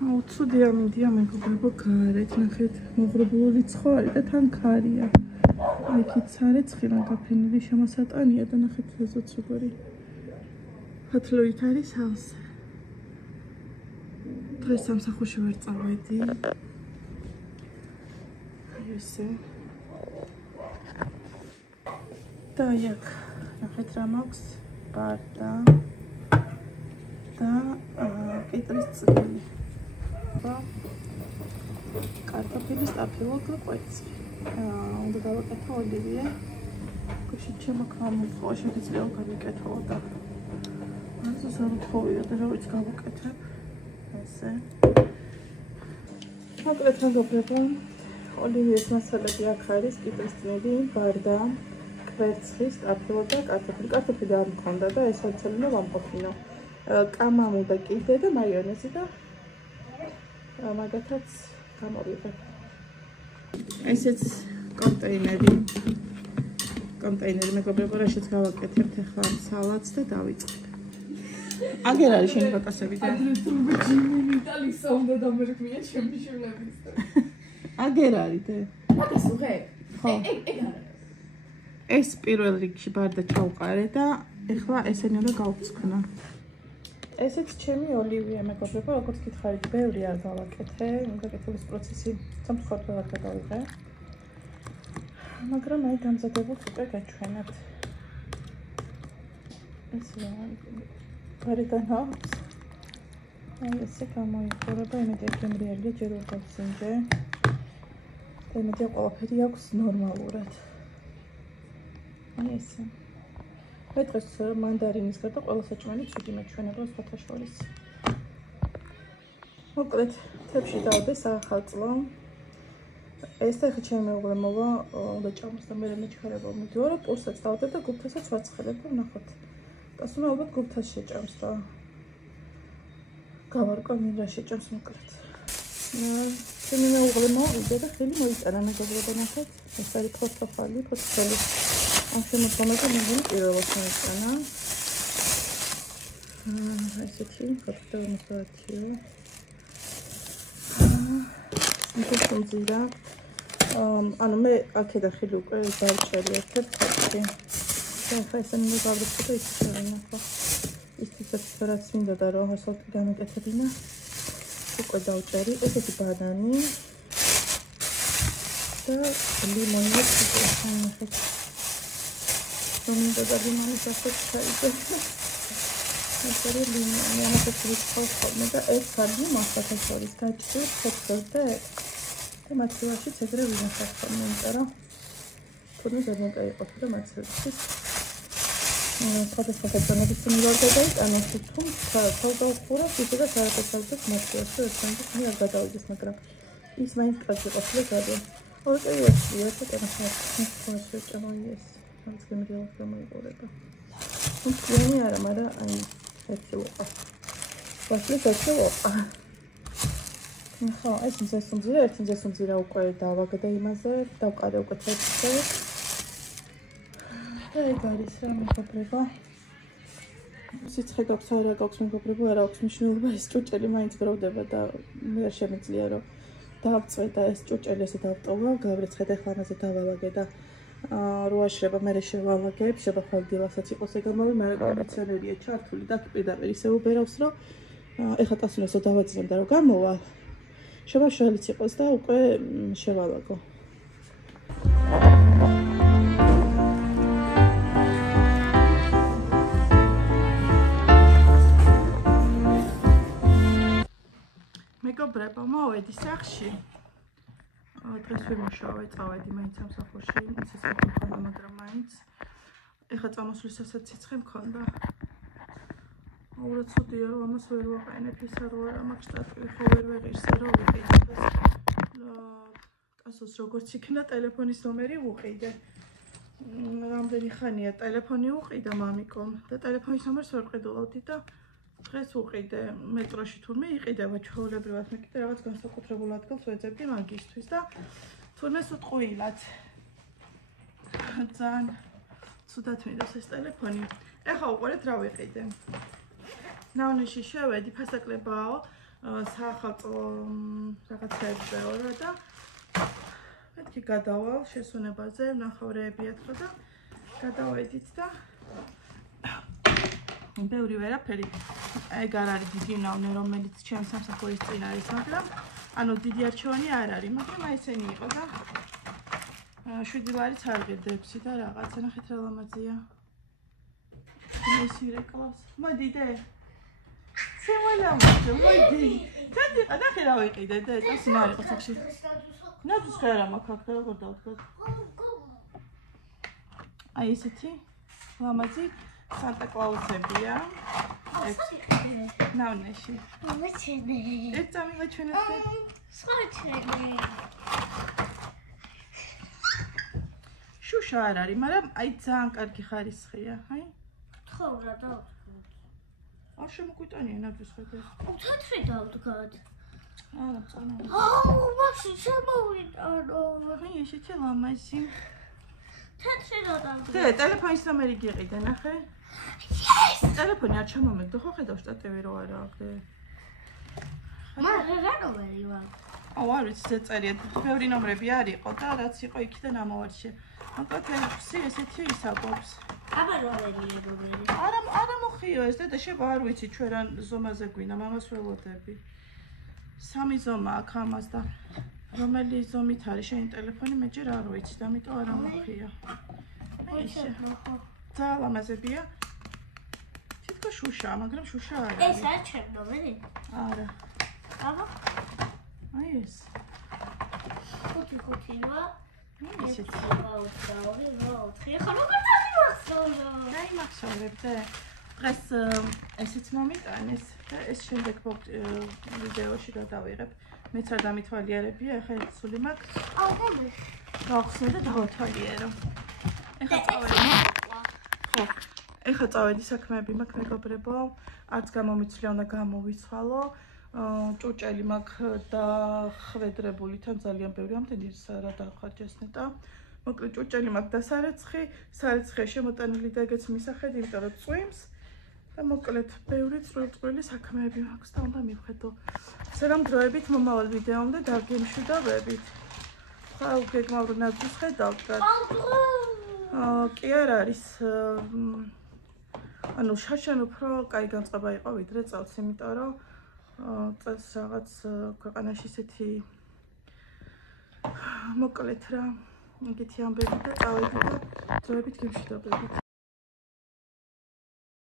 უცუდია მინდია მეგობრებო გარეთ ნახეთ მოღრუბლული ცხო არის და თან ქარია იქით სარეცხილა გაფენილი შემოსატანია და ნახეთ ეზოც როგორი ფათლოით არის ჰავსი დღეს სამსახურში ვერ წავედი ესე და იქ ნახეთ რა მაქვს ბარდა და კიტრის წილი კარტოფილის ტაფილოკა კვეთი. უნდა დავაკეთო ოლივიე. გუშინ შემოქმნილი ხო შეიძლება გავიკეთო და ასე სამთხოვია და რა ვიცი გავუკეთებ. ესე. მოკლედ მეგობრებო, ოლივიეს მასალები აქ არის კიტრის წილი, ბარდა, კვერცხის ტაფილო და კარტოფილი. კარტოფილი არ მქონდა და ეს ვაცელინო ვამყოფინო. კამამუ და კიდე და მაიონეზი და მაგათაც გამოვიღებ. ესეც კონტეინერი მეგობრებო, რაშიც გავაკეთებთ ახლა სალატს და დავიწყებ. აგერ არის შენი ბაკასები და იტალიის უნდა დამერქმია ჩემი შვილების. აგერ არის და ბაკასო ხე? ხო. ეს პირველ რიგში ბარდა ჩავყარე და ახლა ესენი უნდა გავწკნა. ესეც ჩემი ოლივია მეგობრებო, როგორც გითხარით, ბევრი არ გავაკეთე, გაკეთების პროცესი სამწუხაროდ არ გავიღე. მაგრამ აი დამზადებულს უკვე გაჩვენებთ. ესე გარედან აქვს. აი ესე გამოიყურა და იმედი გემრიელი ჯერ არ გავსინჯე. და იმედი ყველაფერი აქვს ნორმალურად. აი ესე. მე დღეს მანდარინის გარდა ყველა საჭმელი ცუდი მეჩვენება სხვათა შორის. მოკლედ, თებში დავდე საახალწლო. ეს და ხე ჩემი მეუღლე მოვა უნდა ჭამოს და მე მეჩქარებო მიდიორო, პურსაც დავდე და გუფთასაც ვაცხელებ და ნახოთ. დასუნა ალბათ გუფთას შეჭამს და გავარკვევ მინ რა შეჭამს მოკლედ. ჩემი მეუღლე მოვიდა და ხელი მოიწანა მეგობრებო ნახეთ. ეს არის ფოსტოფალი, ფოსტოფალი. ამ შემოწმება მეგონი პირველად მოიწანა. ესეთი ხოთდომისათიო. მოგწონზირა. ანუ მე აქედა ხილი უკვე დავჭერი ერთად ხალხი. და ხა ესენი მოგავრცე და ისწრებინა ხო. ისიც რაც მინდა და რომ ასალტი გამეკეთებინა. უკვე დავჭერი. ესეთი ბანანი. და ლიმონი ხეთ. მინდა და ლიმონის ასეთ ჩაიდე. ეს ლიმონი ამასაც ვიწყობ და ეს ხარდი მასათა შორის გაჭირ ხეთქორდა და მათივაშიც ეგრე ვინახავ ხოლმე, იმიტომ რომ თუნდაც არ მოკაიყოფა და მაცივაშიც სხვადასხვა ხეთქონების მივარდა და იტანაში თუმცა თავდაუხურა ისე და საერთოდ მათივაში ერთმანეთს მე არ გადავიდეს, მაგრამ ის მაინც კაცი ყოფილა გადა. ორტეიაშია და ტენახას შეჭამოიეს. ამც გემრიელს გამოიყურება. უცვლელი არა, მაგრამ აი ერთი უყა. ვაშლის ერთი უყა. ხო, ეს ინზესუნძირა, ერთი ინზესუნძირა უკვე დავაგდა იმაზე, დავყარე უკვე თეთრზე. და ეგ არის რა მეგობრებო. სიცხე გაქვს, არა გაქვს მეგობრებო, არა აქვს მნიშვნელობა, ეს ჭურჭელი მაინც გროვდება და მე არ შემიძლია რომ დავწვე და ეს ჭურჭელი ესე დავტოვა, გავრეცხე და ახლა ამაზე დავალაგე და როაშრება მე შევალაგებ, შევახვალდილასაც იყოს ეგამოვი, მაგრამ კონდიციონერია ჩართული და პირდაპირ ისე უბერავს, რომ ეხლა ტასუნესო დავაძინებ და რომ გამოვა, შევაშალიც იყოს და უკვე შევალაგო. მეგობრებო, მოვედი სახში. დღეს ვიმუშავე, წავედი მაინც სამსახურში, ისე სამსახურში, მაგრამ მაინც ეხლა წამოსვლისასაც სიცხე მქონდა. აურაცოდია რომ ამას ვერ ვაყენებ, ისა რომ არა მაქვს სტატვი, ხო ვერ ვეღირსე რომ ვიყიდე. ტასოს როგორც იქნა ტელეფონის ნომერი ვუყიდე. რამდენი ხანია ტელეფონი უყიდა მამიკომ და ტელეფონის ნომერს ვერ ყიდულობდი და დღეს უყიდე მეტროში თურმე იყიდება ჩვეულებრივად მე კიდე რაღაც განსაკუთრებულ ადგილს ვეძებდი მაგისთვის და თურმე სუტყუილად ძალიან ცუდად მინდოს ეს ტელეფონი. ეხლა უყურეთ რა ვიყიდე. ნაუნეში შევედი, ფასაკლებაო, საახალწლო რაღაცაებს ვეორა და მეთქი გადავალ შესუნებაზე, ნახევრეები ეთქო და გადავედით და ბევრი ვერაფერი ეგ არ არის დიდი ნავნე, რომელიც ჩემს სამსახურის წინ არის, მაგრამ ანუ დიდი არჩევანი არ არის, მაგრამ აი ესენი იყო და 7 ლარიც არ გედებში და რაღაცა ნახეთ რა ლამაზია. მესირე კლავს. მოდიდე. შემოლამაზე, მოდი. ჩადი, ნახე რა ვიყიდე და ეს რა იყო სახში. ნაძვის ხერა მაქვს აქ როგორ დავდგოთ. აი ესეთი ლამაზი სანტა კლაუსებია. ნავნეში. მოჩენე. ეს წამილაჩვენე. სოჩენე. შუშა არ არის, მაგრამ აი ძალიან კარგი ხარისხია, აი. თხოვრა დავდგოთ. არ შემოგვიტანია ნაძვის ხერა. თეთრი დავდგოთ. არა, წანა. აუ, მაშინ შემოვიტანო. აი ესეთი ლამაზი. თეთრი დავდგოთ. დე, ტელეფონის ნომერი გიყიდე, ნახე. ტელეფონი არ ჩამომეგდო, ხო ხედავ შტატივი რო არა აქ. მაგრამ რა ნომერი მაქვს? აუ, არ ვიცი, ზეწერია. ბევრი ნომრები არ იყო და რაც იყო იქიდან ამოვარჩიე. მოკლედ ეს ესეთი ისაკვებს. აბა რომელი ნომერი? არა მოხიო ეს და შება არ ვიცი ჩვენ რა ზომაზე გვინდა, მამას ველოდები. 3 ზომა აქვს ამას და რომელი ზომით არის შენი ტელეფონი მე ჯერ არ ვიცი და ამიტომ არ მოხიო. აი ესე. ძალიან ლამაზებია. თითქოს შუშაა, მაგრამ შუშა არ არის. ეს არის ჩემი ნომერი? არა. აბა, აი ეს. 5 რა. ესეთი. ხო როგორ დავიმახსოვრე? დაიმახსოვრებდე. დღეს ესეც მომიტანეს და ეს შემდეგ ვიდეოში გადავიღებ. მეც არ დამითვალიერებია, ახლა ეს სული მაქვს. აუ, გამი. გავხსნე და დავათვალიერო. ეხლა წავედი. ხო. ეხლა წავედი საქმეები მაქვს მეგობრებო. არც გამომიცვლია უნდა გამოვიცვალო. ჭურჭელი მაქვს და ხვედრებული თან ძალიან ბევრი ამდენი რა დავხარჯესნე და მოკლედ ჭურჭელი მაქვს და სარეცხია შემოტანილი და ეგეც მისახედი, იმიტომ რომ წვიმს და მოკლედ ბევრი წვრილი საქმეები მაქვს და უნდა მივხედო. სერამ დროებით მომავალ ვიდეომდე დაგემშვიდობებით. ხა გეგმავრო ნაძვის ხედავთ რა. კი არ არის ანუ შარშან უფრო კაი განწყობა იყო ვიდრე წელს, იმიტომ რომ წელს რაღაც ქვეყანაში ისეთი მოკლედ რა, იგივე ამბები და წავედი და დროებით გემშვიდობებით.